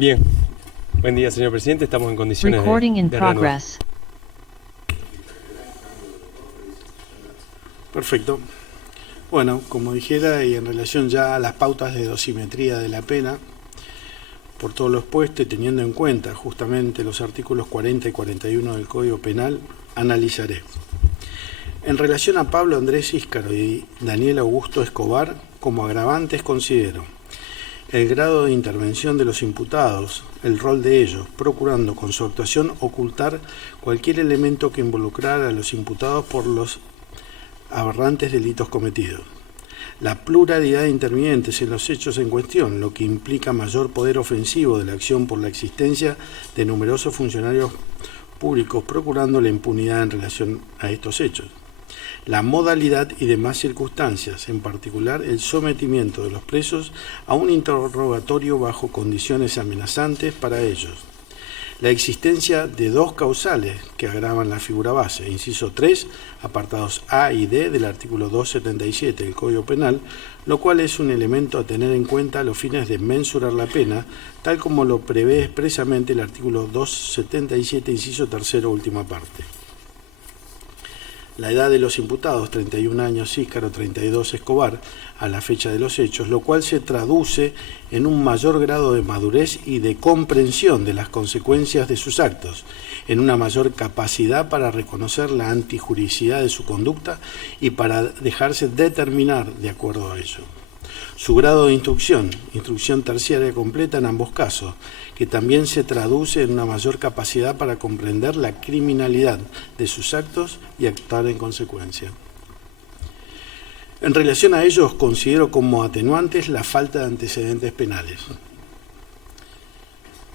Bien, buen día, señor presidente. Estamos en condiciones Recording in de reanudar. progress. Perfecto. Bueno, como dijera, y en relación ya a las pautas de dosimetría de la pena, por todo lo expuesto y teniendo en cuenta justamente los artículos 40 y 41 del Código Penal, analizaré. En relación a Pablo Andrés Íscaro y Daniel Augusto Escobar, como agravantes considero el grado de intervención de los imputados, el rol de ellos, procurando con su actuación ocultar cualquier elemento que involucrara a los imputados por los aberrantes delitos cometidos. La pluralidad de intervinientes en los hechos en cuestión, lo que implica mayor poder ofensivo de la acción por la existencia de numerosos funcionarios públicos procurando la impunidad en relación a estos hechos. La modalidad y demás circunstancias, en particular el sometimiento de los presos a un interrogatorio bajo condiciones amenazantes para ellos. La existencia de dos causales que agravan la figura base, inciso 3, apartados A y D del artículo 277 del Código Penal, lo cual es un elemento a tener en cuenta a los fines de mensurar la pena, tal como lo prevé expresamente el artículo 277, inciso 3, última parte. La edad de los imputados, 31 años Íscaro, 32 Escobar, a la fecha de los hechos, lo cual se traduce en un mayor grado de madurez y de comprensión de las consecuencias de sus actos, en una mayor capacidad para reconocer la antijuricidad de su conducta y para dejarse determinar de acuerdo a ello. Su grado de instrucción terciaria completa en ambos casos, que también se traduce en una mayor capacidad para comprender la criminalidad de sus actos y actuar en consecuencia. En relación a ellos, considero como atenuantes la falta de antecedentes penales.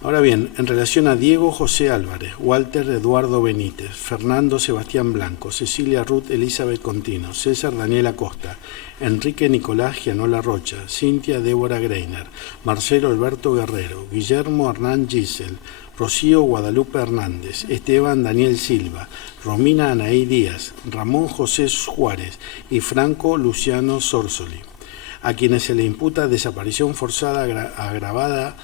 Ahora bien, en relación a Diego José Álvarez, Walter Eduardo Benítez, Fernando Sebastián Blanco, Cecilia Ruth Elizabeth Contino, César Daniel Acosta, Enrique Nicolás Gianola Rocha, Cintia Débora Greiner, Marcelo Alberto Guerrero, Guillermo Hernán Gisel, Rocío Guadalupe Hernández, Esteban Daniel Silva, Romina Anaí Díaz, Ramón José Juárez y Franco Luciano Sorsoli, a quienes se le imputa desaparición forzada agravada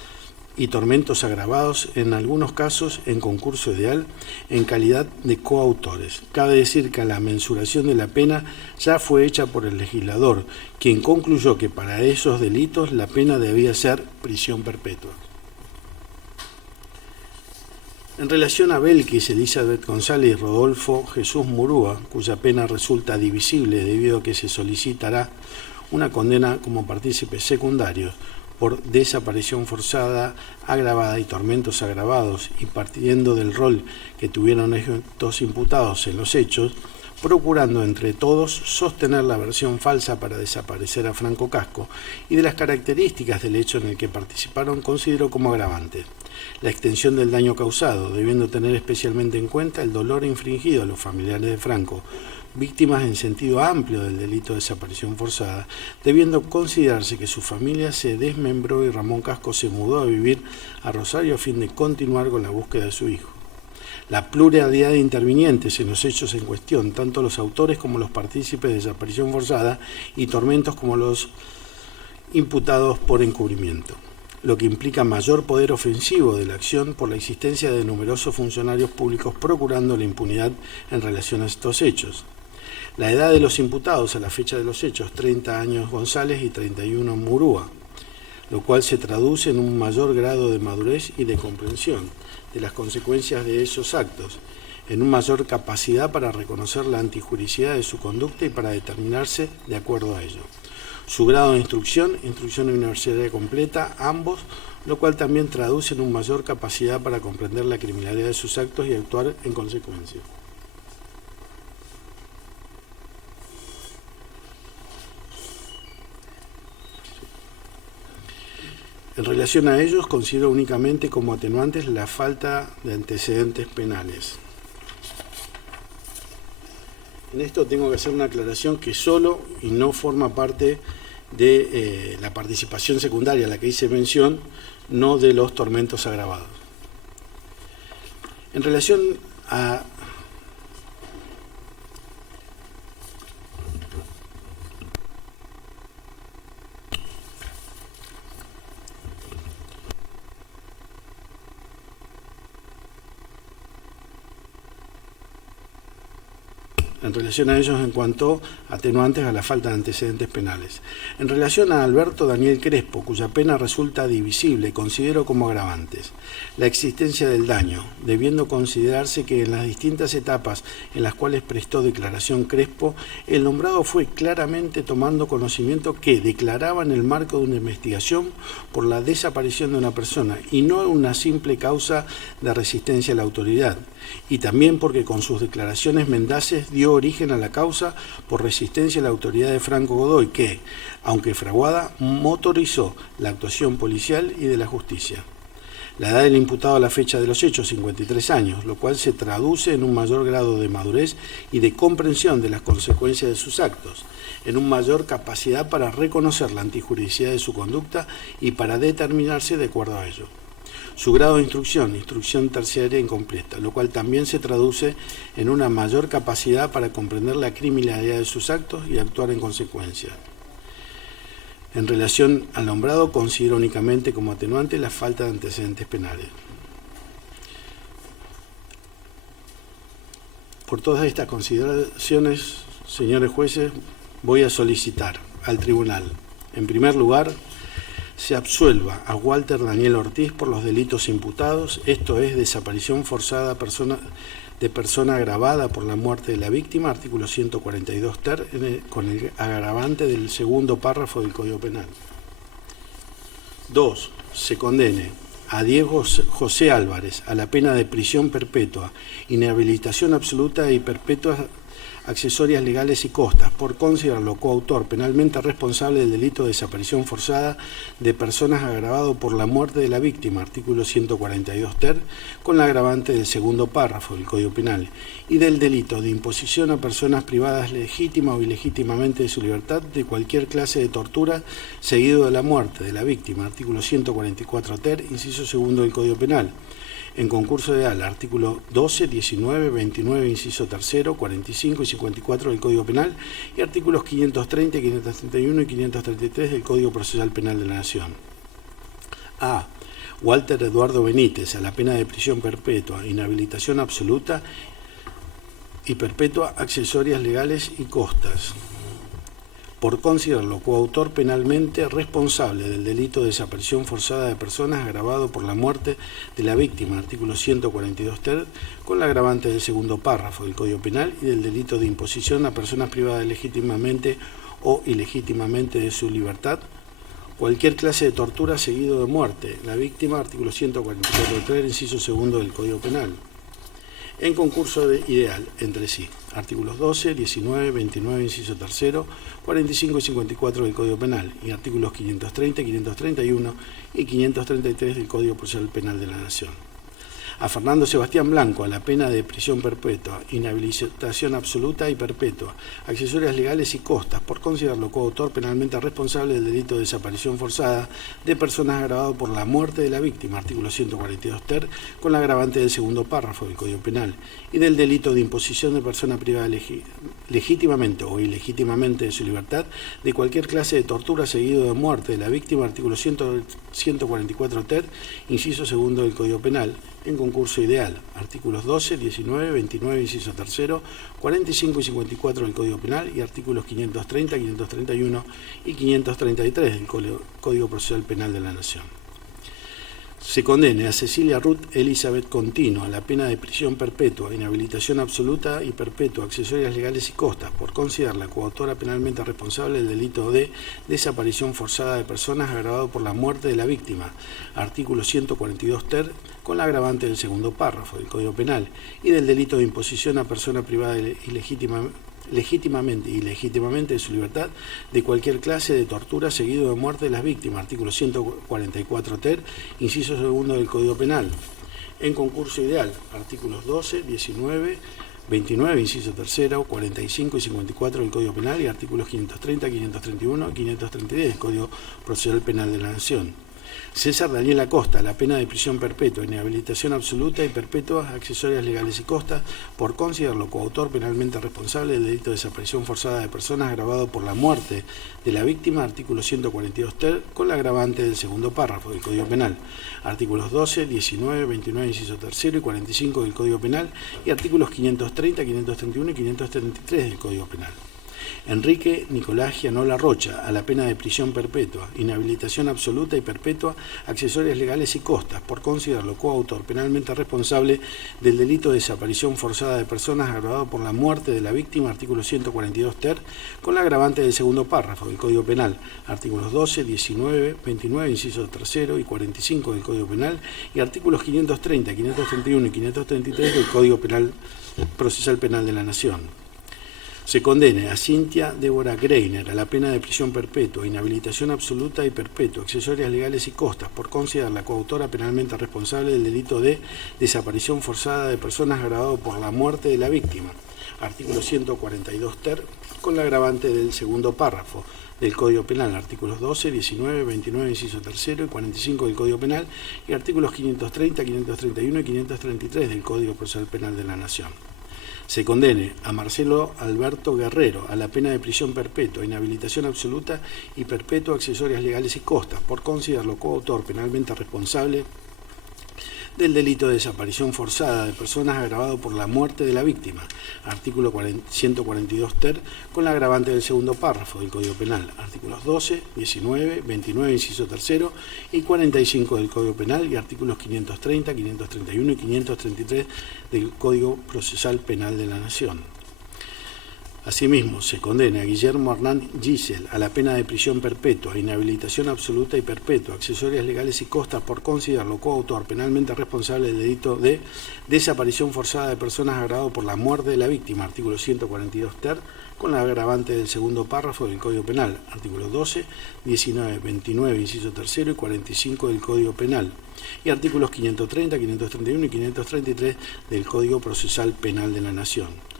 y tormentos agravados, en algunos casos en concurso ideal, en calidad de coautores. Cabe decir que la mensuración de la pena ya fue hecha por el legislador, quien concluyó que para esos delitos la pena debía ser prisión perpetua. En relación a Belkis, Elizabeth González y Rodolfo Jesús Murúa, cuya pena resulta divisible debido a que se solicitará una condena como partícipes secundarios por desaparición forzada, agravada y tormentos agravados, y partiendo del rol que tuvieron estos imputados en los hechos, procurando entre todos sostener la versión falsa para desaparecer a Franco Casco, y de las características del hecho en el que participaron, considero como agravante la extensión del daño causado, debiendo tener especialmente en cuenta el dolor infligido a los familiares de Franco, víctimas en sentido amplio del delito de desaparición forzada, debiendo considerarse que su familia se desmembró y Ramón Casco se mudó a vivir a Rosario a fin de continuar con la búsqueda de su hijo. La pluralidad de intervinientes en los hechos en cuestión, tanto los autores como los partícipes de desaparición forzada, y tormentos como los imputados por encubrimiento, lo que implica mayor poder ofensivo de la acción por la existencia de numerosos funcionarios públicos procurando la impunidad en relación a estos hechos. La edad de los imputados a la fecha de los hechos, 30 años González y 31 Murúa, lo cual se traduce en un mayor grado de madurez y de comprensión de las consecuencias de esos actos, en una mayor capacidad para reconocer la antijuricidad de su conducta y para determinarse de acuerdo a ello. Su grado de instrucción universitaria completa, ambos, lo cual también traduce en una mayor capacidad para comprender la criminalidad de sus actos y actuar en consecuencia. En relación a ellos, considero únicamente como atenuantes la falta de antecedentes penales. En esto tengo que hacer una aclaración que solo y no forma parte de la participación secundaria a la que hice mención, no de los tormentos agravados. En relación a en relación a ellos en cuanto atenuantes a la falta de antecedentes penales. En relación a Alberto Daniel Crespo, cuya pena resulta divisible, considero como agravantes la existencia del daño, debiendo considerarse que en las distintas etapas en las cuales prestó declaración Crespo, el nombrado fue claramente tomando conocimiento que declaraba en el marco de una investigación por la desaparición de una persona y no una simple causa de resistencia a la autoridad, y también porque con sus declaraciones mendaces dio origen a la causa por resistencia a la autoridad de Franco Godoy, que, aunque fraguada, motorizó la actuación policial y de la justicia. La edad del imputado a la fecha de los hechos, 53 años, lo cual se traduce en un mayor grado de madurez y de comprensión de las consecuencias de sus actos, en una mayor capacidad para reconocer la antijuridicidad de su conducta y para determinarse de acuerdo a ello. Su grado de instrucción terciaria incompleta, lo cual también se traduce en una mayor capacidad para comprender la criminalidad de sus actos y actuar en consecuencia. En relación al nombrado, considero únicamente como atenuante la falta de antecedentes penales. Por todas estas consideraciones, señores jueces, voy a solicitar al tribunal, en primer lugar, se absuelva a Walter Daniel Ortiz por los delitos imputados, esto es, desaparición forzada de persona agravada por la muerte de la víctima, artículo 142 ter, con el agravante del segundo párrafo del Código Penal. 2. Se condene a Diego José Álvarez a la pena de prisión perpetua, inhabilitación absoluta y perpetua accesorias legales y costas, por considerarlo coautor penalmente responsable del delito de desaparición forzada de personas agravado por la muerte de la víctima, artículo 142 ter, con la agravante del segundo párrafo del Código Penal, y del delito de imposición a personas privadas legítima o ilegítimamente de su libertad de cualquier clase de tortura seguido de la muerte de la víctima, artículo 144 ter, inciso segundo del Código Penal. En concurso ideal, artículo 12, 19, 29, inciso tercero, 45 y 54 del Código Penal y artículos 530, 531 y 533 del Código Procesal Penal de la Nación. A. Walter Eduardo Benítez a la pena de prisión perpetua, inhabilitación absoluta y perpetua accesorias legales y costas, por considerarlo coautor penalmente responsable del delito de desaparición forzada de personas agravado por la muerte de la víctima, artículo 142 ter, con la agravante del segundo párrafo del Código Penal y del delito de imposición a personas privadas legítimamente o ilegítimamente de su libertad, cualquier clase de tortura seguido de muerte, la víctima, artículo 144 ter, inciso segundo del Código Penal. En concurso ideal entre sí, artículos 12, 19, 29, inciso tercero, 45 y 54 del Código Penal y artículos 530, 531 y 533 del Código Procesal Penal de la Nación. A Fernando Sebastián Blanco a la pena de prisión perpetua, inhabilitación absoluta y perpetua, accesorias legales y costas, por considerarlo coautor penalmente responsable del delito de desaparición forzada de personas agravado por la muerte de la víctima, artículo 142 ter, con la agravante del segundo párrafo del Código Penal, y del delito de imposición de persona privada legítimamente o ilegítimamente de su libertad de cualquier clase de tortura seguido de muerte de la víctima, artículo 144 ter, inciso segundo del Código Penal, en concurso ideal, artículos 12, 19, 29, inciso tercero, 45 y 54 del Código Penal y artículos 530, 531 y 533 del Código Procesal Penal de la Nación. Se condene a Cecilia Ruth Elizabeth Contino a la pena de prisión perpetua, inhabilitación absoluta y perpetua, accesorias legales y costas, por considerarla coautora penalmente responsable del delito de desaparición forzada de personas agravado por la muerte de la víctima, artículo 142 ter, con la agravante del segundo párrafo del Código Penal, y del delito de imposición a persona privada legítimamente y ilegítimamente de su libertad de cualquier clase de tortura seguido de muerte de las víctimas, artículo 144 ter, inciso segundo del Código Penal. En concurso ideal, artículos 12, 19, 29, inciso tercero, 45 y 54 del Código Penal y artículos 530, 531 y 533 del Código Procesal Penal de la Nación. César Daniel Acosta, la pena de prisión perpetua, inhabilitación absoluta y perpetua, accesorias legales y costas, por considerarlo coautor penalmente responsable del delito de desaparición forzada de personas agravado por la muerte de la víctima, artículo 142 ter, con la agravante del segundo párrafo del Código Penal, artículos 12, 19, 29, inciso tercero y 45 del Código Penal, y artículos 530, 531 y 533 del Código Penal. Enrique Nicolás Gianola Rocha, a la pena de prisión perpetua, inhabilitación absoluta y perpetua, accesorias legales y costas, por considerarlo coautor penalmente responsable del delito de desaparición forzada de personas agravado por la muerte de la víctima, artículo 142 ter, con la agravante del segundo párrafo del Código Penal, artículos 12, 19, 29, inciso tercero y 45 del Código Penal, y artículos 530, 531 y 533 del Código Penal Procesal Penal de la Nación. Se condene a Cintia Débora Greiner a la pena de prisión perpetua, inhabilitación absoluta y perpetua, accesorias legales y costas, por considerarla coautora penalmente responsable del delito de desaparición forzada de personas agravado por la muerte de la víctima, artículo 142 ter, con la agravante del segundo párrafo del Código Penal, artículos 12, 19, 29, inciso tercero y 45 del Código Penal, y artículos 530, 531 y 533 del Código Procesal Penal de la Nación. Se condene a Marcelo Alberto Guerrero a la pena de prisión perpetua, inhabilitación absoluta y perpetua, accesorias legales y costas, por considerarlo coautor penalmente responsable del delito de desaparición forzada de personas agravado por la muerte de la víctima, artículo 142 ter, con la agravante del segundo párrafo del Código Penal, artículos 12, 19, 29, inciso tercero y 45 del Código Penal, y artículos 530, 531 y 533 del Código Procesal Penal de la Nación. Asimismo, se condena a Guillermo Hernán Gisel a la pena de prisión perpetua, inhabilitación absoluta y perpetua, accesorias legales y costas, por considerarlo coautor penalmente responsable del delito de desaparición forzada de personas agravado por la muerte de la víctima, artículo 142 ter, con la agravante del segundo párrafo del Código Penal, artículos 12, 19, 29, inciso tercero y 45 del Código Penal, y artículos 530, 531 y 533 del Código Procesal Penal de la Nación.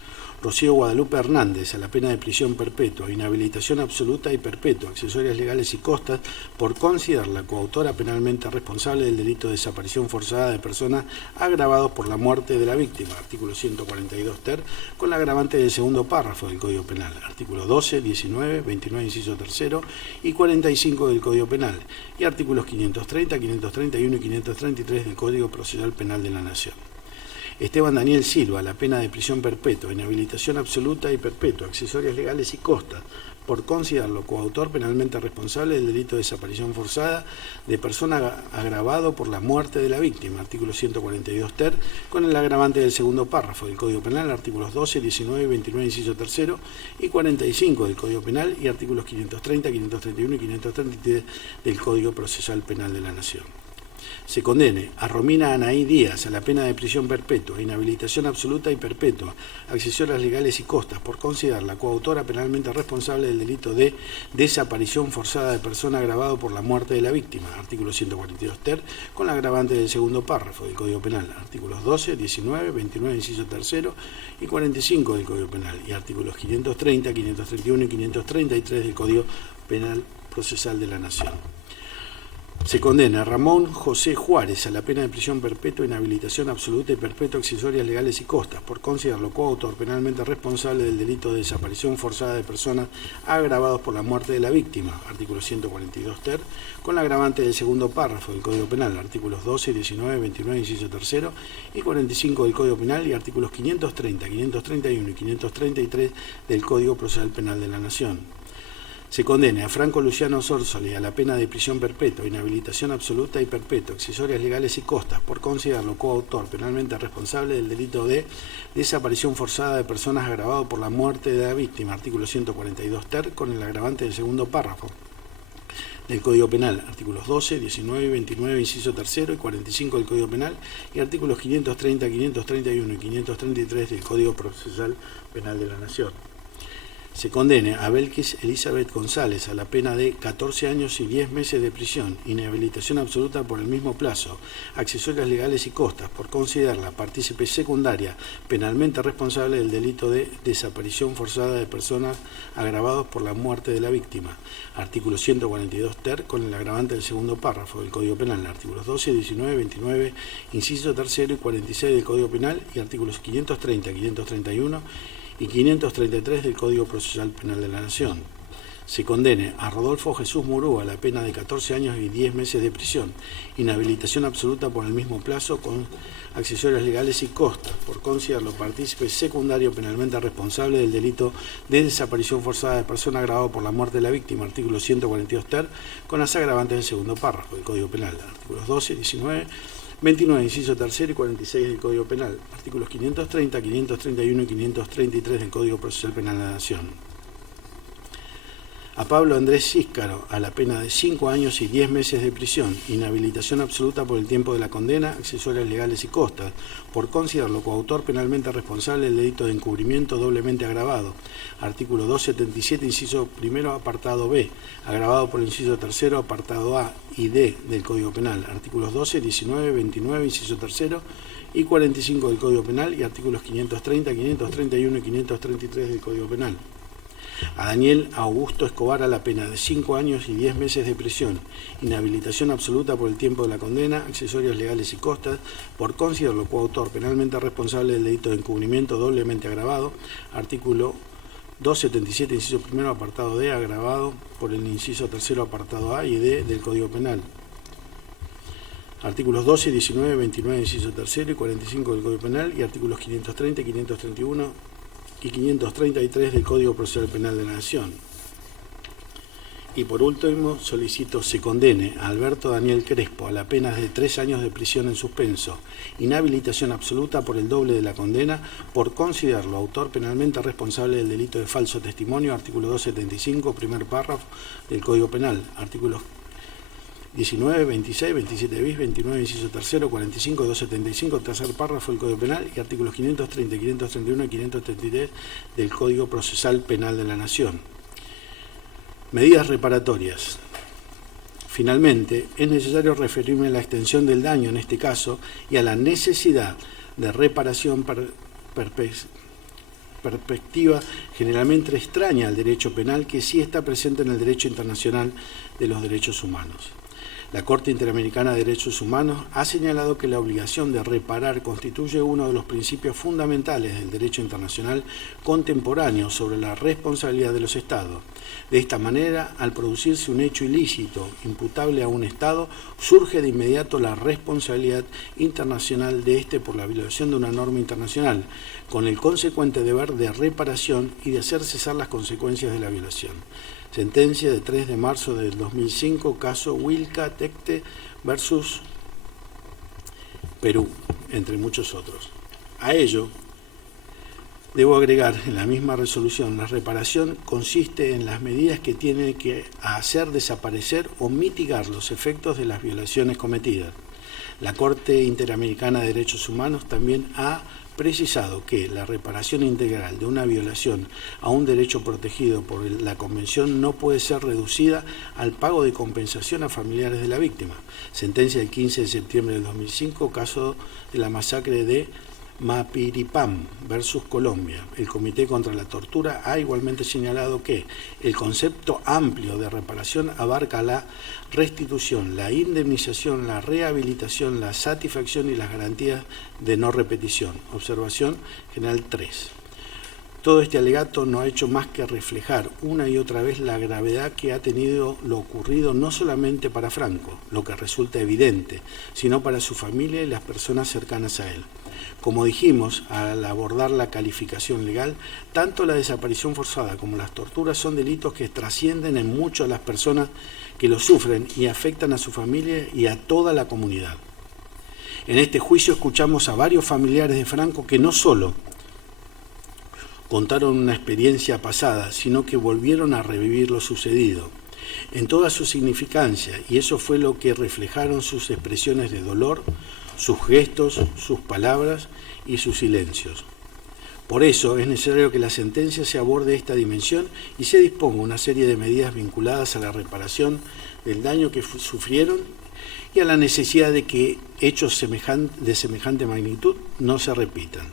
Rocío Guadalupe Hernández a la pena de prisión perpetua, inhabilitación absoluta y perpetua, accesorias legales y costas, por considerarla coautora penalmente responsable del delito de desaparición forzada de personas agravados por la muerte de la víctima, artículo 142 ter, con la agravante del segundo párrafo del Código Penal, artículos 12, 19, 29, inciso tercero y 45 del Código Penal, y artículos 530, 531 y 533 del Código Procesal Penal de la Nación. Esteban Daniel Silva, la pena de prisión perpetua, inhabilitación absoluta y perpetua, accesorias legales y costas, por considerarlo coautor penalmente responsable del delito de desaparición forzada de persona agravado por la muerte de la víctima, artículo 142 ter, con el agravante del segundo párrafo del Código Penal, artículos 12, 19, 29, inciso tercero y 45 del Código Penal, y artículos 530, 531 y 533 del Código Procesal Penal de la Nación. Se condene a Romina Anaí Díaz a la pena de prisión perpetua, inhabilitación absoluta y perpetua, accesorias legales y costas, por considerarla coautora penalmente responsable del delito de desaparición forzada de persona agravado por la muerte de la víctima, artículo 142 ter, con la agravante del segundo párrafo del Código Penal, artículos 12, 19, 29, inciso tercero y 45 del Código Penal, y artículos 530, 531 y 533 del Código Penal Procesal de la Nación. Se condena a Ramón José Juárez a la pena de prisión perpetua, inhabilitación absoluta y perpetua, accesorias legales y costas, por considerarlo coautor penalmente responsable del delito de desaparición forzada de personas agravados por la muerte de la víctima, artículo 142 ter, con la agravante del segundo párrafo del Código Penal, artículos 12, 19, 29, inciso tercero y 45 del Código Penal, y artículos 530, 531 y 533 del Código Procesal Penal de la Nación. Se condena a Franco Luciano Sórsoli a la pena de prisión perpetua, inhabilitación absoluta y perpetua, accesorias legales y costas, por considerarlo coautor penalmente responsable del delito de desaparición forzada de personas agravado por la muerte de la víctima, artículo 142 ter, con el agravante del segundo párrafo del Código Penal, artículos 12, 19, 29, inciso tercero y 45 del Código Penal, y artículos 530, 531 y 533 del Código Procesal Penal de la Nación. Se condene a Belkis Elizabeth González a la pena de 14 años y 10 meses de prisión, inhabilitación absoluta por el mismo plazo, accesorias legales y costas, por considerarla partícipe secundaria penalmente responsable del delito de desaparición forzada de personas agravados por la muerte de la víctima. Artículo 142 ter, con el agravante del segundo párrafo del Código Penal, artículos 12, 19, 29, inciso tercero y 46 del Código Penal y artículos 530, 531 y 533 del Código Procesal Penal de la Nación. Se condene a Rodolfo Jesús Murúa a la pena de 14 años y 10 meses de prisión, inhabilitación absoluta por el mismo plazo con accesorias legales y costas, por considerarlo partícipe secundario penalmente responsable del delito de desaparición forzada de persona agravado por la muerte de la víctima, artículo 142 ter, con las agravantes del segundo párrafo del Código Penal, artículos 12, 19, 29, inciso tercero y 46 del Código Penal, artículos 530, 531 y 533 del Código Procesal Penal de la Nación. A Pablo Andrés Císcaro a la pena de 5 años y 10 meses de prisión, inhabilitación absoluta por el tiempo de la condena, accesorias legales y costas, por considerarlo coautor penalmente responsable del delito de encubrimiento doblemente agravado, artículo 277, inciso primero, apartado B, agravado por el inciso tercero, apartado A y D del Código Penal, artículos 12, 19, 29, inciso tercero y 45 del Código Penal y artículos 530, 531 y 533 del Código Penal. A Daniel Augusto Escobar a la pena de 5 años y 10 meses de prisión, inhabilitación absoluta por el tiempo de la condena, accesorias legales y costas, por considerarlo coautor penalmente responsable del delito de encubrimiento doblemente agravado, artículo 277, inciso primero, apartado D, agravado por el inciso tercero, apartado A y D del Código Penal. Artículos 12, 19, 29, inciso tercero y 45 del Código Penal y artículos 530, 531 y 533 del Código Procesal Penal de la Nación. Y por último, solicito se condene a Alberto Daniel Crespo a la pena de 3 años de prisión en suspenso, inhabilitación absoluta por el doble de la condena, por considerarlo autor penalmente responsable del delito de falso testimonio, artículo 275, primer párrafo del Código Penal, artículos 19, 26, 27 bis, 29, inciso tercero, 45, 275, tercer párrafo del Código Penal y artículos 530, 531 y 533 del Código Procesal Penal de la Nación. Medidas reparatorias. Finalmente, es necesario referirme a la extensión del daño en este caso y a la necesidad de reparación perspectiva generalmente extraña al derecho penal que sí está presente en el derecho internacional de los derechos humanos. La Corte Interamericana de Derechos Humanos ha señalado que la obligación de reparar constituye uno de los principios fundamentales del derecho internacional contemporáneo sobre la responsabilidad de los Estados. De esta manera, al producirse un hecho ilícito imputable a un Estado, surge de inmediato la responsabilidad internacional de éste por la violación de una norma internacional, con el consecuente deber de reparación y de hacer cesar las consecuencias de la violación. Sentencia de 3 de marzo del 2005, caso Wilca Tecte versus Perú, entre muchos otros. A ello, debo agregar en la misma resolución, la reparación consiste en las medidas que tienen que hacer desaparecer o mitigar los efectos de las violaciones cometidas. La Corte Interamericana de Derechos Humanos también ha precisado que la reparación integral de una violación a un derecho protegido por la Convención no puede ser reducida al pago de compensación a familiares de la víctima. Sentencia del 15 de septiembre del 2005, caso de la masacre de Mapiripán versus Colombia. El Comité contra la Tortura ha igualmente señalado que el concepto amplio de reparación abarca la restitución, la indemnización, la rehabilitación, la satisfacción y las garantías de no repetición. Observación general 3. Todo este alegato no ha hecho más que reflejar una y otra vez la gravedad que ha tenido lo ocurrido no solamente para Franco, lo que resulta evidente, sino para su familia y las personas cercanas a él. Como dijimos al abordar la calificación legal, tanto la desaparición forzada como las torturas son delitos que trascienden en mucho a las personas que los sufren y afectan a su familia y a toda la comunidad. En este juicio escuchamos a varios familiares de Franco que no solo contaron una experiencia pasada, sino que volvieron a revivir lo sucedido en toda su significancia, y eso fue lo que reflejaron sus expresiones de dolor, sus gestos, sus palabras y sus silencios. Por eso es necesario que la sentencia se aborde esta dimensión y se disponga una serie de medidas vinculadas a la reparación del daño que sufrieron y a la necesidad de que hechos de semejante magnitud no se repitan.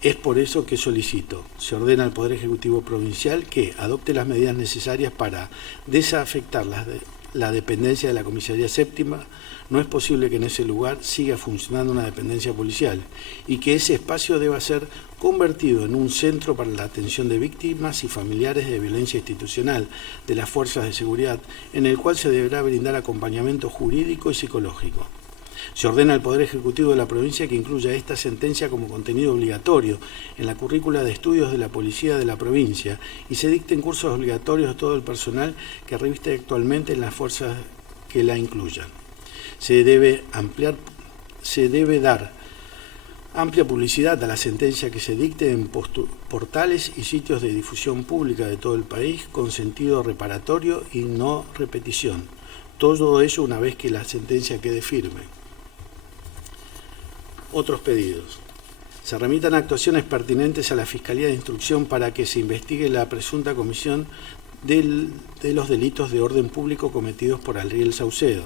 Es por eso que solicito, se ordena al Poder Ejecutivo Provincial que adopte las medidas necesarias para desafectar la dependencia de la Comisaría Séptima. No es posible que en ese lugar siga funcionando una dependencia policial y que ese espacio deba ser convertido en un centro para la atención de víctimas y familiares de violencia institucional de las fuerzas de seguridad, en el cual se deberá brindar acompañamiento jurídico y psicológico. Se ordena al Poder Ejecutivo de la provincia que incluya esta sentencia como contenido obligatorio en la currícula de estudios de la policía de la provincia y se dicten cursos obligatorios a todo el personal que reviste actualmente en las fuerzas que la incluyan. Se debe dar amplia publicidad a la sentencia que se dicte en portales y sitios de difusión pública de todo el país con sentido reparatorio y no repetición. Todo ello una vez que la sentencia quede firme. Otros pedidos. Se remitan actuaciones pertinentes a la Fiscalía de Instrucción para que se investigue la presunta comisión de los delitos de orden público cometidos por Ariel Saucedo.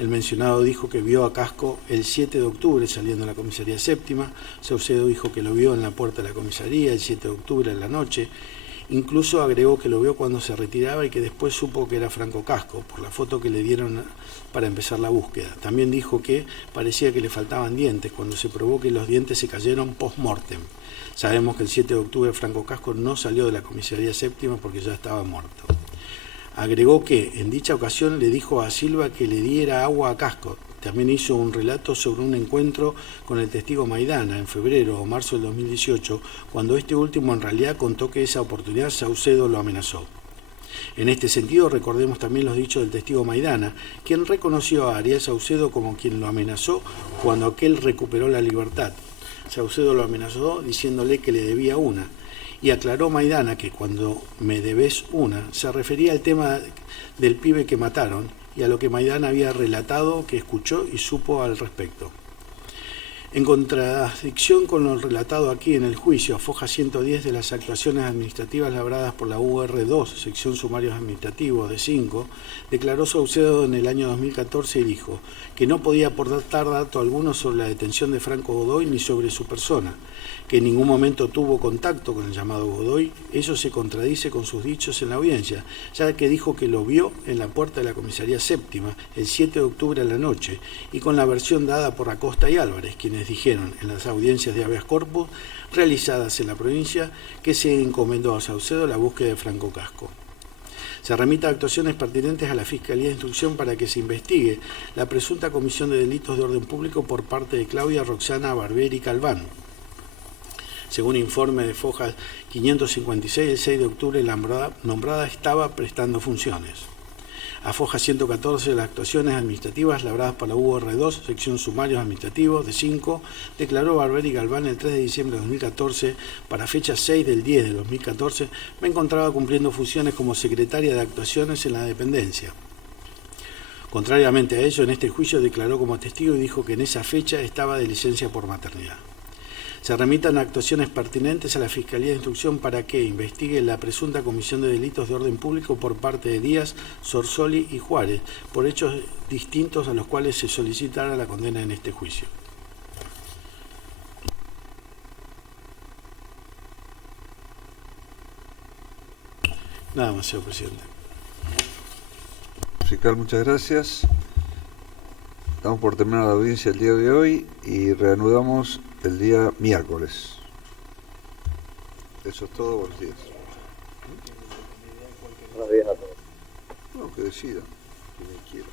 El mencionado dijo que vio a Casco el 7 de octubre saliendo de la comisaría séptima. Saucedo dijo que lo vio en la puerta de la comisaría el 7 de octubre en la noche. Incluso agregó que lo vio cuando se retiraba y que después supo que era Franco Casco, por la foto que le dieron para empezar la búsqueda. También dijo que parecía que le faltaban dientes, cuando se probó que los dientes se cayeron post-mortem. Sabemos que el 7 de octubre Franco Casco no salió de la comisaría séptima porque ya estaba muerto. Agregó que en dicha ocasión le dijo a Silva que le diera agua a Casco. También hizo un relato sobre un encuentro con el testigo Maidana en febrero o marzo del 2018, cuando este último en realidad contó que esa oportunidad Saucedo lo amenazó. En este sentido, recordemos también los dichos del testigo Maidana, quien reconoció a Ariel Saucedo como quien lo amenazó cuando aquel recuperó la libertad. Saucedo lo amenazó diciéndole que le debía una. Y aclaró Maidana que cuando me debes una, se refería al tema del pibe que mataron y a lo que Maidana había relatado, que escuchó y supo al respecto. En contradicción con lo relatado aquí en el juicio, a foja 110 de las actuaciones administrativas labradas por la UR2, sección sumarios administrativos de 5, declaró Saucedo en el año 2014 y dijo que no podía aportar dato alguno sobre la detención de Franco Godoy ni sobre su persona, que en ningún momento tuvo contacto con el llamado Godoy. Eso se contradice con sus dichos en la audiencia, ya que dijo que lo vio en la puerta de la comisaría séptima el 7 de octubre a la noche y con la versión dada por Acosta y Álvarez, quienes dijeron en las audiencias de habeas corpus realizadas en la provincia que se encomendó a Saucedo la búsqueda de Franco Casco. Se remita actuaciones pertinentes a la Fiscalía de Instrucción para que se investigue la presunta comisión de delitos de orden público por parte de Claudia Roxana Barberi Calván. Según informe de Foja 556, el 6 de octubre la nombrada estaba prestando funciones. A Foja 114 de las actuaciones administrativas labradas por la UR2, sección sumarios administrativos de 5, declaró Barberi Galván el 3 de diciembre de 2014, para fecha 6 del 10 de 2014, me encontraba cumpliendo funciones como secretaria de actuaciones en la dependencia. Contrariamente a ello, en este juicio declaró como testigo y dijo que en esa fecha estaba de licencia por maternidad. Se remitan actuaciones pertinentes a la Fiscalía de Instrucción para que investigue la presunta comisión de delitos de orden público por parte de Díaz, Sorsoli y Juárez, por hechos distintos a los cuales se solicitará la condena en este juicio. Nada más, señor presidente. Fiscal, muchas gracias. Estamos por terminar la audiencia el día de hoy y reanudamos el día miércoles. Eso es todo, buenos días. Buenos días a todos. Bueno, que decidan, quien quiera.